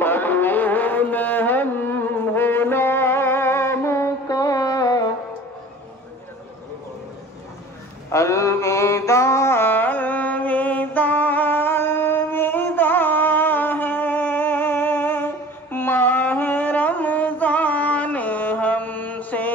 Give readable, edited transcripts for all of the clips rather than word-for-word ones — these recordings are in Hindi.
मरहूम हम हो नाम का अलविदा अलविदा अलविदा है माह रमजान हमसे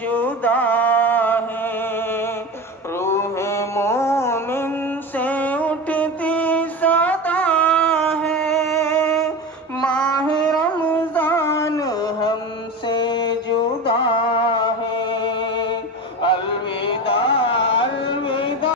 जुदा है रूह मोमिन से उठती सदा है माह रमजान हमसे जुदा